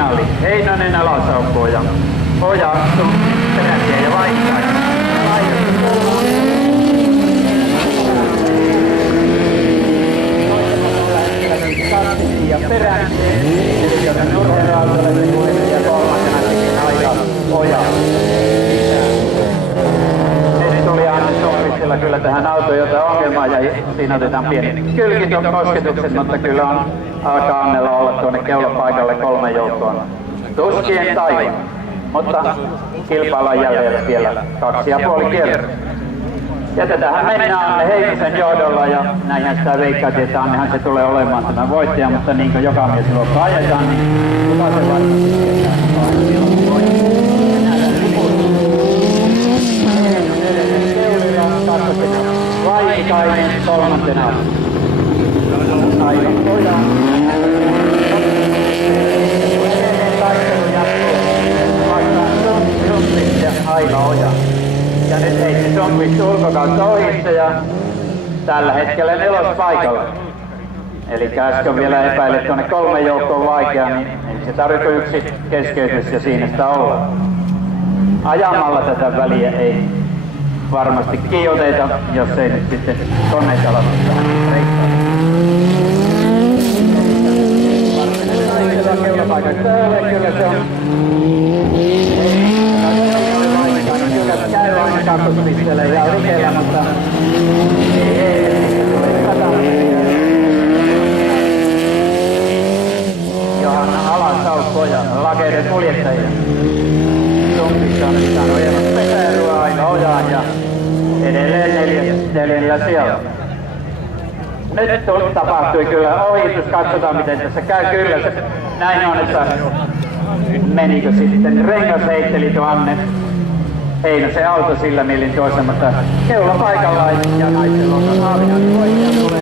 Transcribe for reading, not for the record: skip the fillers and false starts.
signaali. Heinonen alasaukkoa ja Oja perätie ja vaihtaa. Ja perätie, eli joten urheiluautolle ja kolmantena sitten aika Oja. Nyt tuli Anne Sohvisilla kyllä tähän autoon jotain ongelmaa ja siinä otetaan pieni kylkikosketukset, mutta kyllä alkaa Annella olla tuonne keulapaikalle 3 joukkoon. Tuskien taivaan, mutta kilpaillaan jälleen vielä 2,5 kierrosta. Ja tätähän mennään Anne Heinosen johdolla ja näinhän sitä veikkaatiin, että Annehan se tulee olemaan tämä voittaja, mutta niin kuin joka mies luokka ajetaan, niin kuka se varmasti tietää, että voittaa. Vaikainen kolmantena. Aivan Oja. Taistelu jatkuu. Vastaan Sundqvist ja Aila Oja. Ja nyt heitti Sundqvist ulkokautta ohitse ja tällä hetkellä 4. paikalla. Eli äsken vielä epäilet tuonne 3 joukkoon vaikea, niin se tarvitsee yksi keskeytys ja siinä sitä ollaan. Ajamalla tätä väliä ei varmasti kiioteta, jos ei nyt sitten koneita ala tähän reikkaan. Kyllä se on. Kyllä käy aina kakkospisteelle ja rikeellä, mutta Johanna Alasaukko ja lakeiden kuljettajia. Sundqvist on nyt saanut hieman pesäilyä aina Ojaan ja edelleen 4. siellä. Nyt tapahtui kyllä ohitus, katsotaan miten tässä käy. Kyllä se näin on, että menikö sitten rengas heitteli tuo Anne Heinosen auto sillä millin toisen, mutta keula paikallaan ja naisen luokan Haavinainen voittaja tulee.